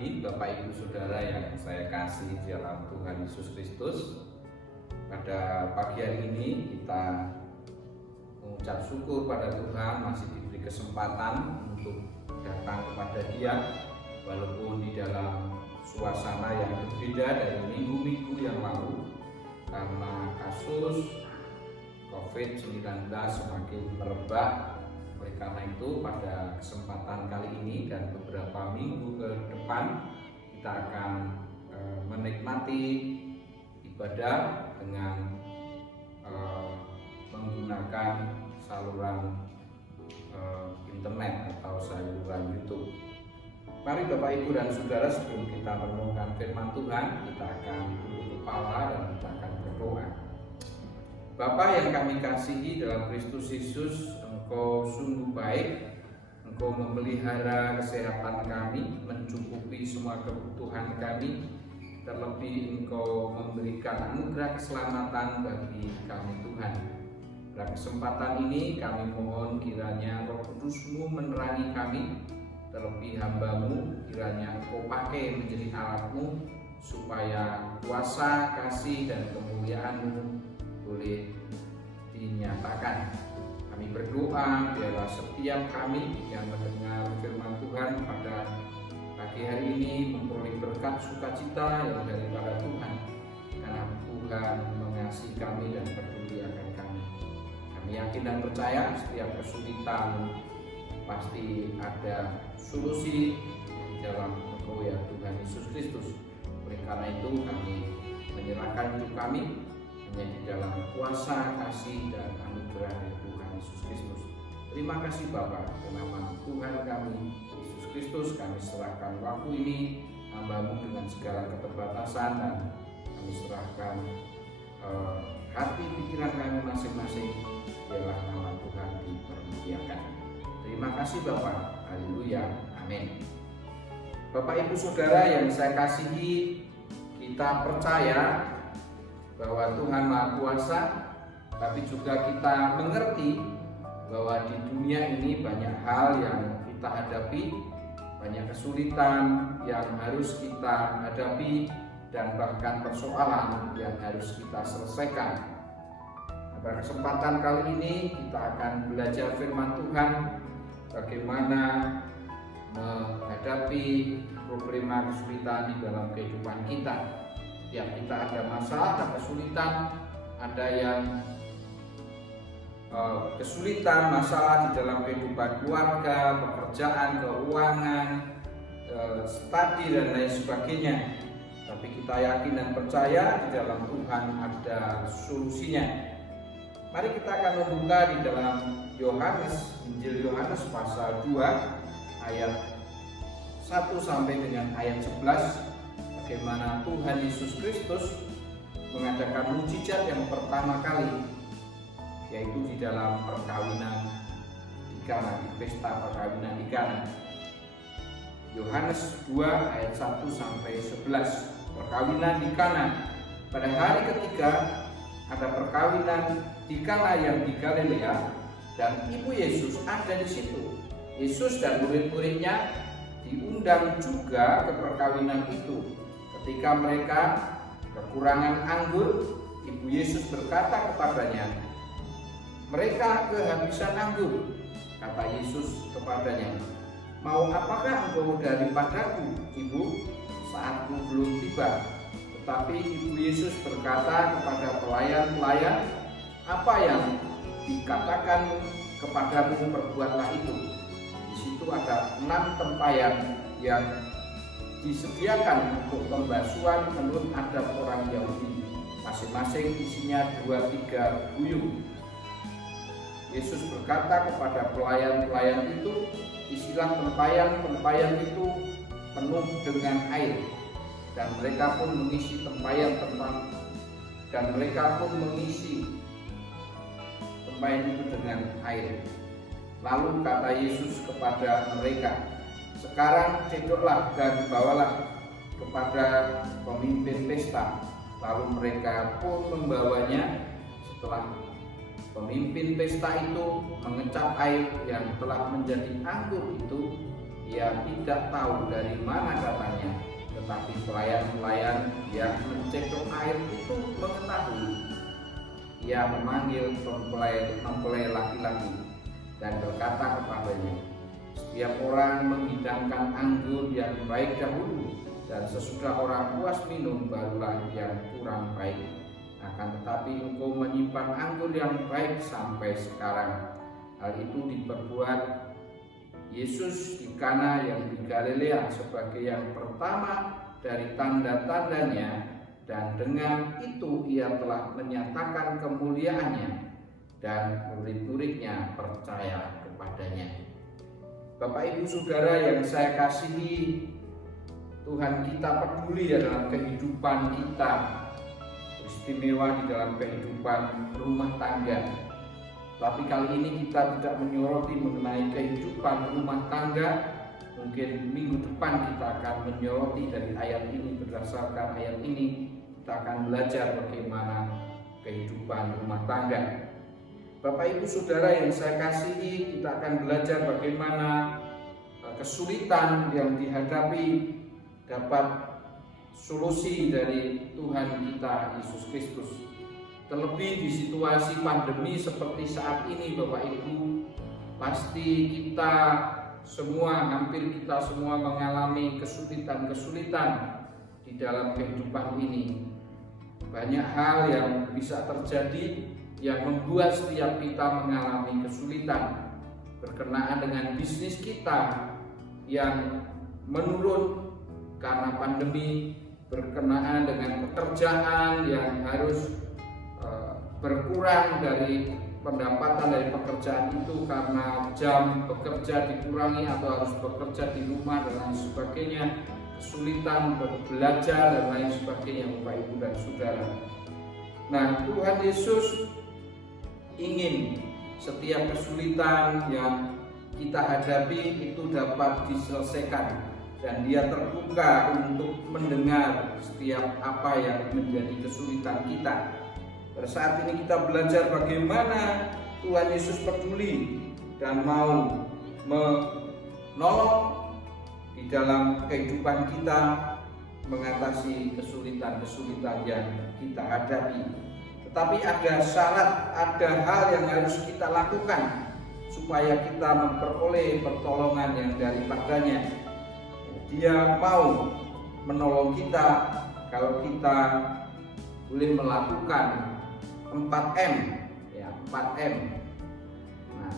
pagi Bapak Ibu Saudara yang saya kasih di dalam Tuhan Yesus Kristus. Pada pagi hari ini kita mengucap syukur pada Tuhan masih diberi kesempatan untuk datang kepada Dia walaupun di dalam suasana yang berbeda dari minggu-minggu yang lalu karena kasus COVID-19 semakin merebak. Oleh karena itu pada kesempatan kali ini dan beberapa minggu ke depan kita akan menikmati ibadah dengan menggunakan saluran internet atau saluran YouTube. Mari Bapak Ibu dan Saudara, sebelum kita merenungkan firman Tuhan, kita akan tunduk kepala dan kita akan berdoa. Bapa yang kami kasihi dalam Kristus Yesus, Engkau sungguh baik, Engkau memelihara kesehatan kami, mencukupi semua kebutuhan kami, terlebih Engkau memberikan anugerah keselamatan bagi kami Tuhan. Pada kesempatan ini kami mohon kiranya Roh Kudus-Mu menerangi kami, terlebih hamba-Mu kiranya Engkau pakai menjadi alat-Mu supaya kuasa, kasih, dan kemuliaan-Mu boleh dinyatakan. Kami berdoa biarlah setiap kami yang mendengar firman Tuhan pada pagi hari ini memperoleh berkat sukacita yang daripada Tuhan, karena Tuhan mengasihi kami dan peduli akan kami. Kami yakin dan percaya setiap kesulitan pasti ada solusi di dalam Engkau ya Tuhan Yesus Kristus. Oleh karena itu kami menyerahkan hidup kami hanya di dalam kuasa, kasih, dan anugerah dari Tuhan Yesus Kristus. Terima kasih Bapa, dalam nama Tuhan kami Yesus Kristus kami serahkan waktu ini hamba-Mu dengan segala keterbatasan, dan kami serahkan hati pikiran kami masing-masing. Biarlah nama Tuhan dipermuliakan. Terima kasih Bapa. Haleluya. Amin. Bapak Ibu Saudara yang saya kasihi, kita percaya bahwa Tuhan Maha Kuasa, tapi juga kita mengerti bahwa di dunia ini banyak hal yang kita hadapi, banyak kesulitan yang harus kita hadapi, dan bahkan persoalan yang harus kita selesaikan. Pada kesempatan kali ini kita akan belajar firman Tuhan, bagaimana menghadapi problema kesulitan di dalam kehidupan kita. Setiap kita ada masalah, ada kesulitan, ada yang kesulitan, masalah di dalam kehidupan keluarga, pekerjaan, keuangan, studi, dan lain sebagainya. Tapi kita yakin dan percaya di dalam Tuhan ada solusinya. Mari kita akan membuka di dalam Yohanes, Injil Yohanes pasal 2 ayat 1 sampai dengan ayat 11. Bagaimana Tuhan Yesus Kristus mengadakan mukjizat yang pertama kali, yaitu di dalam perkawinan di Kana, di pesta perkawinan di Kana. Yohanes 2 ayat 1 sampai 11. Perkawinan di Kana. Pada hari ketiga ada perkawinan di Kana yang di Galilea, dan ibu Yesus ada di situ. Yesus dan murid-muridnya diundang juga ke perkawinan itu. Ketika mereka kekurangan anggur, ibu Yesus berkata kepadanya, "Mereka kehabisan anggur." Kata Yesus kepadanya, "Mau apakah engkau daripadaku, ibu? Saatku belum tiba." Tetapi ibu Yesus berkata kepada pelayan-pelayan, "Apa yang dikatakan kepadamu, perbuatlah itu." Di situ ada 6 tempayan yang disediakan untuk pembasuhan menurut adat orang Yahudi. Masing-masing isinya 2-3 buyung. Yesus berkata kepada pelayan-pelayan itu, "Isilah tempayan-tempayan itu penuh dengan air." Dan mereka pun mengisi tempayan itu dengan air. Lalu kata Yesus kepada mereka, "Sekarang cedoklah dan bawalah kepada pemimpin pesta." Lalu mereka pun membawanya. Setelah pemimpin pesta itu mengecap air yang telah menjadi anggur itu, ia tidak tahu dari mana datangnya, tetapi pelayan-pelayan yang mencedok air itu mengetahui. Ia memanggil mempelai laki-laki dan berkata kepadanya, setiap orang menghidangkan anggur yang baik dahulu, dan sesudah orang puas minum barulah yang kurang baik. Akan tetapi engkau menyimpan anggur yang baik sampai sekarang. Hal itu diperbuat Yesus di Kana yang di Galilea sebagai yang pertama dari tanda-tandanya, dan dengan itu ia telah menyatakan kemuliaannya, dan murid-muridnya percaya kepadanya. Bapak Ibu Saudara yang saya kasihi, Tuhan kita peduli dalam kehidupan kita, istimewa di dalam kehidupan rumah tangga. Tapi kali ini kita tidak menyoroti mengenai kehidupan rumah tangga. Mungkin minggu depan kita akan menyoroti dari ayat ini. Berdasarkan ayat ini kita akan belajar bagaimana kehidupan rumah tangga. Bapak Ibu Saudara yang saya kasihi, kita akan belajar bagaimana kesulitan yang dihadapi dapat solusi dari Tuhan kita Yesus Kristus. Terlebih di situasi pandemi seperti saat ini, Bapak Ibu, pasti kita semua, hampir kita semua mengalami kesulitan-kesulitan di dalam kehidupan ini. Banyak hal yang bisa terjadi yang membuat setiap kita mengalami kesulitan berkenaan dengan bisnis kita yang menurun karena pandemi, berkenaan dengan pekerjaan yang harus berkurang dari pendapatan dari pekerjaan itu karena jam bekerja dikurangi atau harus bekerja di rumah dan lain sebagainya, kesulitan belajar dan lain sebagainya, Bapak Ibu dan Saudara. Nah, Tuhan Yesus ingin setiap kesulitan yang kita hadapi itu dapat diselesaikan, dan Dia terbuka untuk mendengar setiap apa yang menjadi kesulitan kita. Pada saat ini kita belajar bagaimana Tuhan Yesus peduli dan mau menolong di dalam kehidupan kita mengatasi kesulitan-kesulitan yang kita hadapi. Tetapi ada syarat, ada hal yang harus kita lakukan supaya kita memperoleh pertolongan yang daripadanya. Dia mau menolong kita kalau kita boleh melakukan 4M, ya 4M. Nah,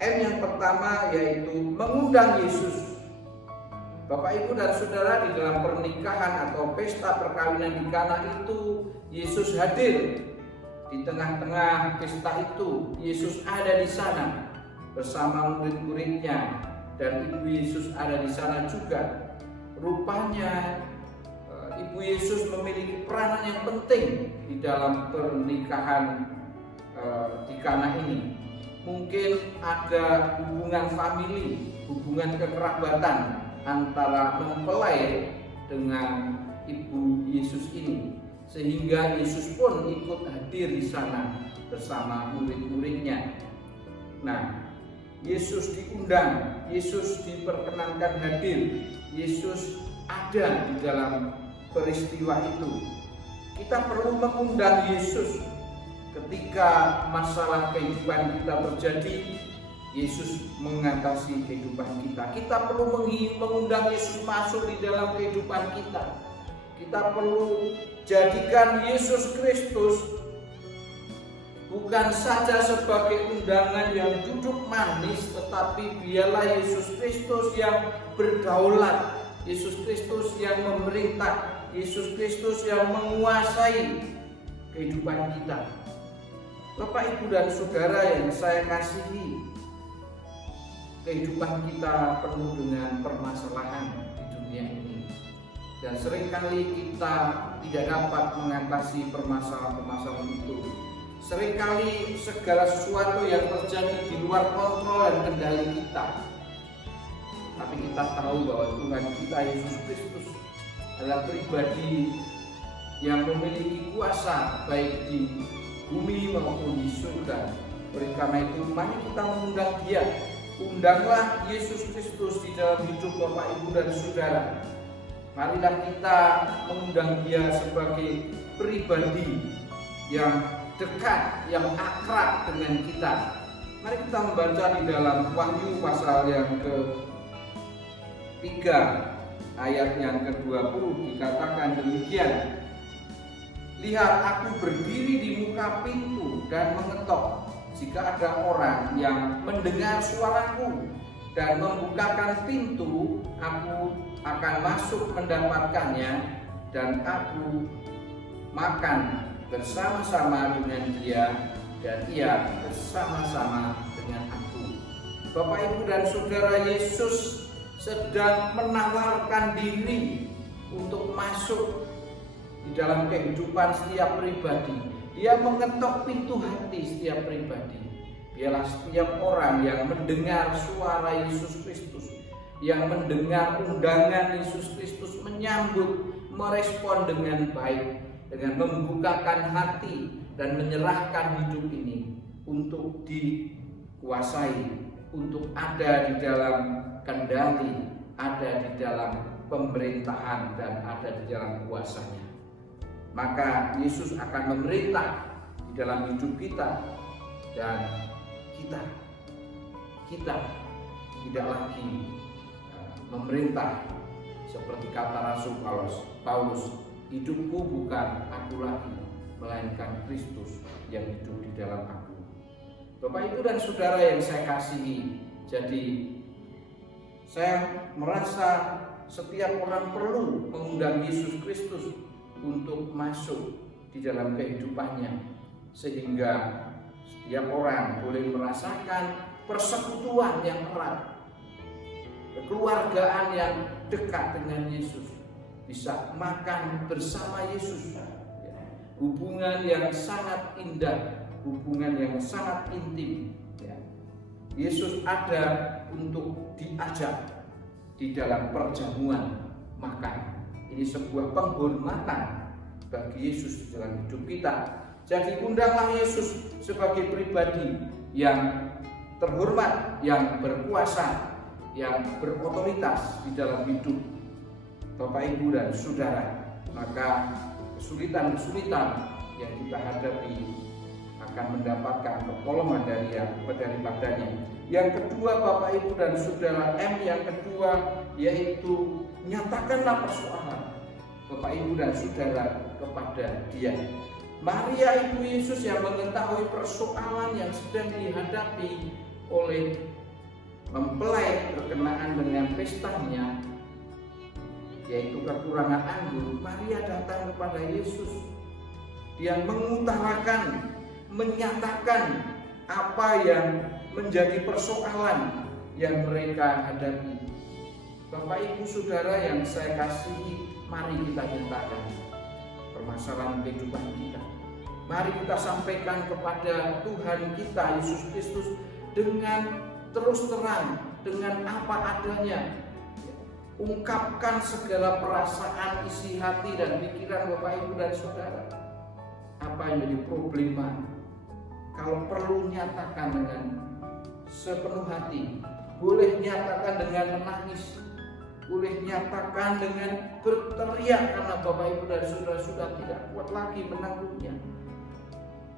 M yang pertama yaitu mengundang Yesus. Bapak Ibu dan Saudara, di dalam pernikahan atau pesta perkawinan di Kana itu Yesus hadir di tengah-tengah pesta itu. Yesus ada di sana bersama murid-muridnya, dan Ibu Yesus ada di sana juga. Rupanya Ibu Yesus memiliki peranan yang penting di dalam pernikahan di Kana ini. Mungkin ada hubungan famili, hubungan kekerabatan antara mempelai dengan Ibu Yesus ini, sehingga Yesus pun ikut hadir di sana bersama murid-muridnya. Nah, Yesus diundang, Yesus diperkenankan hadir, Yesus ada di dalam peristiwa itu. Kita perlu mengundang Yesus ketika masalah kehidupan kita terjadi. Yesus mengatasi kehidupan kita. Kita perlu mengundang Yesus masuk di dalam kehidupan kita. Kita perlu jadikan Yesus Kristus bukan saja sebagai undangan yang duduk manis, tetapi biarlah Yesus Kristus yang berdaulat, Yesus Kristus yang memerintah, Yesus Kristus yang menguasai kehidupan kita. Bapak, Ibu dan Saudara yang saya kasihi, kehidupan kita penuh dengan permasalahan di dunia ini, dan seringkali kita tidak dapat mengatasi permasalahan-permasalahan itu. Seringkali segala sesuatu yang terjadi di luar kontrol dan kendali kita. Tapi kita tahu bahwa Tuhan kita Yesus Kristus adalah pribadi yang memiliki kuasa baik di bumi maupun di surga. Oleh karena itu, mari kita mengundang Dia undanglah Yesus Kristus di dalam hidup Bapak, Ibu, dan Saudara. Marilah kita mengundang Dia sebagai pribadi yang dekat, yang akrab dengan kita. Mari kita membaca di dalam Wahyu pasal yang ke-3 ayat yang ke-20, dikatakan demikian. Lihat, aku berdiri di muka pintu dan mengetok. Jika ada orang yang mendengar suaraku dan membukakan pintu, aku akan masuk mendapatkannya dan aku makan bersama-sama dengan dia dan ia bersama-sama dengan aku. Bapak, Ibu, dan Saudara, Yesus sedang menawarkan diri untuk masuk di dalam kehidupan setiap pribadi. Dia mengetok pintu hati setiap pribadi. Biarlah setiap orang yang mendengar suara Yesus Kristus, yang mendengar undangan Yesus Kristus, menyambut, merespon dengan baik, dengan membukakan hati dan menyerahkan hidup ini untuk dikuasai, untuk ada di dalam kendali, ada di dalam pemerintahan, dan ada di dalam kuasanya. Maka Yesus akan memerintah di dalam hidup kita, dan kita tidak lagi memerintah seperti kata Rasul Paulus, hidupku bukan aku lagi, melainkan Kristus yang hidup di dalam aku. Bapak, Ibu, dan Saudara yang saya kasihi, jadi saya merasa setiap orang perlu mengundang Yesus Kristus untuk masuk di dalam kehidupannya, sehingga setiap orang boleh merasakan persekutuan yang erat, kekeluargaan yang dekat dengan Yesus, bisa makan bersama Yesus, hubungan yang sangat indah, hubungan yang sangat intim. Yesus ada untuk diajak di dalam perjamuan makan. Ini sebuah penghormatan bagi Yesus di dalam hidup kita. Jadi undanglah Yesus sebagai pribadi yang terhormat, yang berkuasa, yang berotoritas di dalam hidup Bapak, Ibu, dan Saudara. Maka kesulitan-kesulitan yang kita hadapi akan mendapatkan pertolongan daripadanya. Yang kedua, Bapak, Ibu, dan Saudara, M yang kedua yaitu nyatakanlah persoalan Bapak, Ibu, dan Saudara kepada Dia. Maria, Ibu Yesus, yang mengetahui persoalan yang sedang dihadapi oleh mempelai berkenaan dengan pestanya, yaitu kekurangan anggur. Maria datang kepada Yesus. Dia mengutarakan, menyatakan apa yang menjadi persoalan yang mereka hadapi. Bapak, Ibu, Saudara yang saya kasihi, mari kita nyatakan permasalahan kehidupan kita. Mari kita sampaikan kepada Tuhan kita Yesus Kristus dengan terus terang, dengan apa adanya. Ungkapkan segala perasaan, isi hati dan pikiran Bapak, Ibu, dan Saudara. Apa yang menjadi problema? Kalau perlu, nyatakan dengan sepenuh hati. Boleh nyatakan dengan menangis, boleh nyatakan dengan berteriak karena Bapak, Ibu, dan Saudara sudah tidak kuat lagi menanggungnya.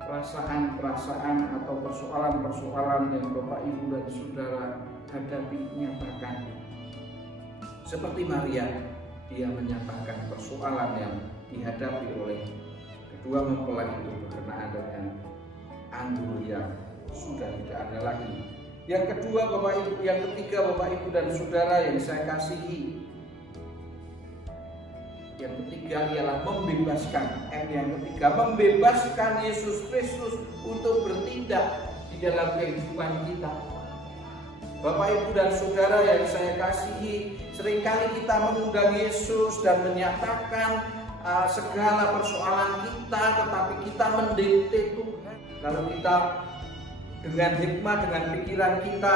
Perasaan-perasaan atau persoalan-persoalan yang Bapak, Ibu, dan Saudara hadapi, nyatakan. Seperti Maria, dia menyatakan persoalan yang dihadapi oleh kedua mempelai itu berkenaan dengan anggur yang sudah tidak ada lagi. Yang kedua, Bapak, Ibu, yang ketiga, Bapak, Ibu, dan Saudara yang saya kasihi, yang ketiga ialah membebaskan. Yang ketiga, membebaskan Yesus Kristus untuk bertindak di dalam kehidupan kita. Bapak, Ibu, dan Saudara yang saya kasihi, seringkali kita mengundang Yesus dan menyatakan segala persoalan kita, tetapi kita mendikte Tuhan. Lalu kita dengan hikmat, dengan pikiran kita,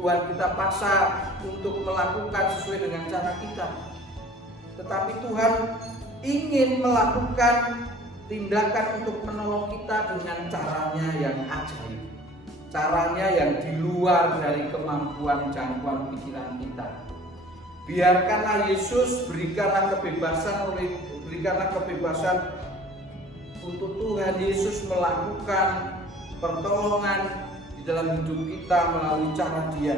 Tuhan kita paksa untuk melakukan sesuai dengan cara kita. Tetapi Tuhan ingin melakukan tindakan untuk menolong kita dengan caranya yang ajaib, caranya yang di luar dari kemampuan jangkauan pikiran kita. Biarkanlah Yesus berikanlah kebebasan untuk Tuhan Yesus melakukan pertolongan di dalam hidup kita melalui cara Dia.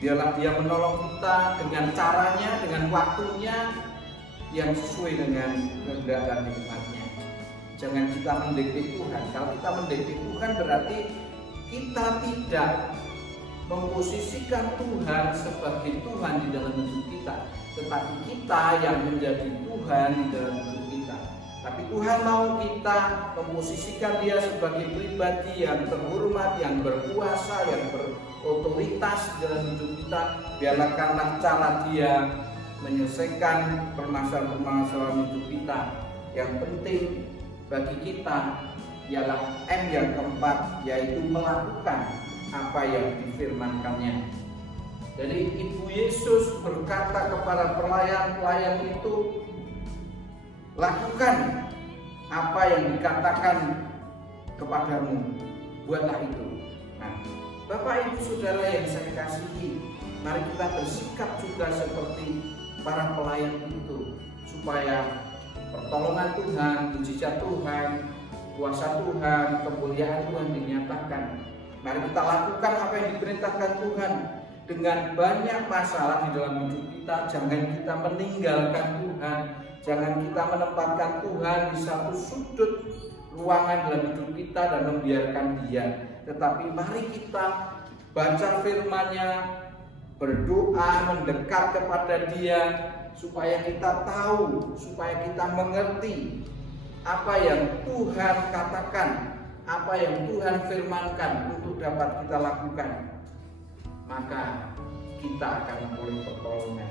Biarlah Dia menolong kita dengan caranya, dengan waktunya yang sesuai dengan kehendak dan nikmatnya. Jangan kita mendekati Tuhan. Kalau kita mendekati Tuhan berarti kita tidak memposisikan Tuhan sebagai Tuhan di dalam hidup kita, tetapi kita yang menjadi Tuhan di dalam hidup kita. Tapi Tuhan mau kita memposisikan Dia sebagai pribadi yang terhormat, yang berkuasa, yang berotoritas di dalam hidup kita. Biarkanlah cara Dia menyelesaikan permasalahan hidup kita. Yang penting bagi kita ialah M yang keempat, yaitu melakukan apa yang difirmankannya. Jadi Ibu Yesus berkata kepada pelayan-pelayan itu, lakukan apa yang dikatakan kepadamu, buatlah itu. Nah, Bapak Ibu Saudara yang saya kasihi, mari kita bersikap juga seperti para pelayan itu, supaya pertolongan Tuhan, mujizat Tuhan, kuasa Tuhan, kemuliaan Tuhan dinyatakan. Mari kita lakukan apa yang diperintahkan Tuhan. Dengan banyak masalah di dalam hidup kita, jangan kita meninggalkan Tuhan, jangan kita menempatkan Tuhan di satu sudut ruangan dalam hidup kita dan membiarkan Dia. Tetapi mari kita baca firman-Nya, berdoa, mendekat kepada Dia, supaya kita tahu, supaya kita mengerti apa yang Tuhan katakan, apa yang Tuhan firmankan untuk dapat kita lakukan. Maka kita akan memperoleh pertolongan.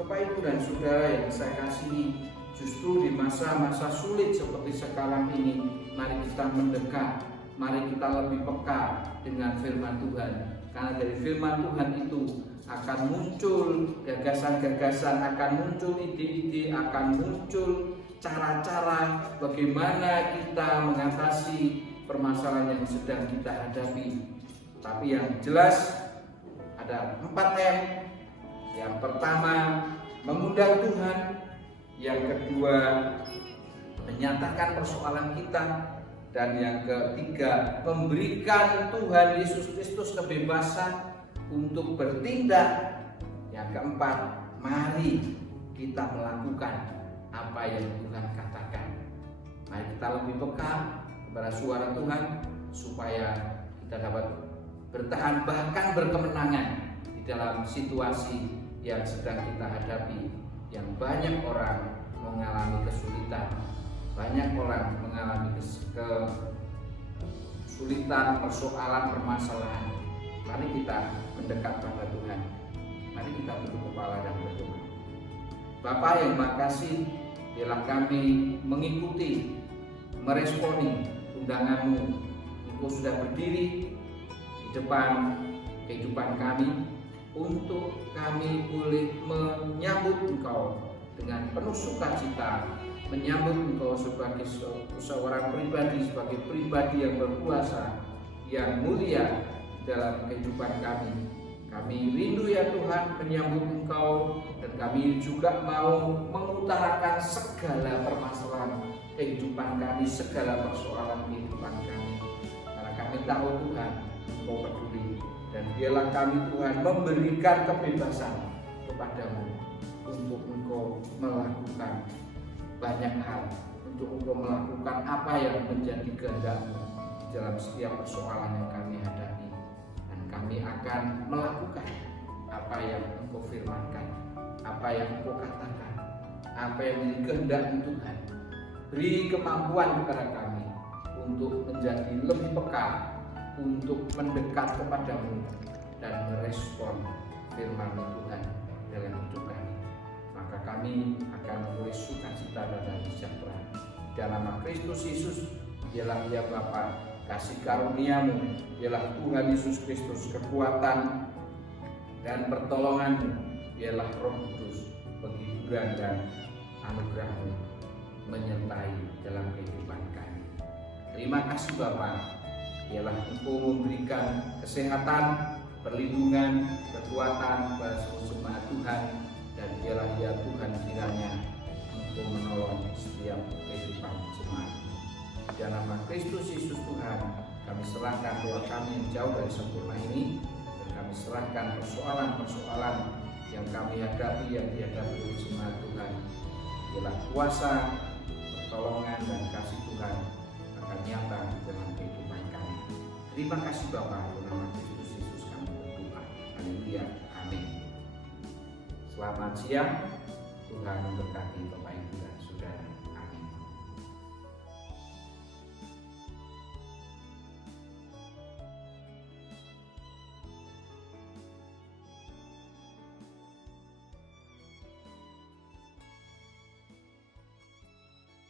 Bapak Ibu dan Saudara yang saya kasihi, justru di masa-masa sulit seperti sekarang ini, mari kita mendekat, mari kita lebih peka dengan firman Tuhan. Karena dari firman Tuhan itu akan muncul gagasan-gagasan, akan muncul ide-ide, akan muncul cara-cara bagaimana kita mengatasi permasalahan yang sedang kita hadapi. Tapi yang jelas ada 4M. Yang pertama, mengundang Tuhan. Yang kedua, menyatakan persoalan kita. Dan yang ketiga, memberikan Tuhan Yesus Kristus kebebasan untuk bertindak. Yang keempat, mari kita melakukan apa yang Tuhan katakan. Mari kita lebih peka kepada suara Tuhan, supaya kita dapat bertahan, bahkan berkemenangan di dalam situasi yang sedang kita hadapi, yang banyak orang mengalami kesulitan, banyak orang mengalami kesulitan, persoalan, permasalahan. Mari kita mendekat pada Tuhan. Mari kita tunduk kepala dan berdoa. Bapa yang makasih, biarlah kami mengikuti, meresponi undangan-Mu. Engkau sudah berdiri di depan kehidupan kami, untuk kami boleh menyambut Engkau dengan penuh sukacita, menyambut Engkau sebagai seorang pribadi, sebagai pribadi yang berkuasa, yang mulia dalam kehidupan kami. Kami rindu ya Tuhan menyambut Engkau, dan kami juga mau mengutarakan segala permasalahan kehidupan kami, segala persoalan kehidupan kami. Karena kami tahu Tuhan, Engkau peduli, dan biarlah kami Tuhan memberikan kebebasan kepadamu untuk Engkau melakukan banyak hal, untuk Engkau melakukan apa yang menjadi kehendak-Mu dalam setiap persoalan yang kami hadapi. Dan kami akan melakukan apa yang Engkau firmankan, apa yang Engkau katakan, apa yang menjadi kehendak-Mu Tuhan. Beri kemampuan kepada kami untuk menjadi lebih peka, untuk mendekat kepadamu dan merespon firman Tuhan dalam hidup kami. Maka kami akan memulai sukacita dan damai sejahtera. Dalam nama Kristus Yesus, biarlah Dia Bapa, kasih karunia-Mu, biarlah Tuhan Yesus Kristus kekuatan dan pertolongan-Mu, biarlah Roh Kudus penghiburan dan anugerah-Mu menyertai dalam kehidupan kami. Terima kasih Bapa. Biarlah Engkau memberikan kesehatan, perlindungan, kekuatan kepada seluruh jemaat Tuhan, dan biarlah ya Tuhan kiranya Engkau menolong setiap kehidupan jemaat. Di dalam nama Kristus Yesus Tuhan, kami serahkan doa kami yang jauh dari sempurna ini, dan kami serahkan persoalan-persoalan yang kami hadapi, yang dihadapi oleh jemaat Tuhan. Biarlah kuasa, pertolongan, dan kasih Tuhan akan nyata dalam kehidupan kami. Terima kasih Bapa, dalam nama Kristus Yesus kami berdoa. Haleluya, amin. Selamat siang, Tuhan memberkati Bapak Ibu.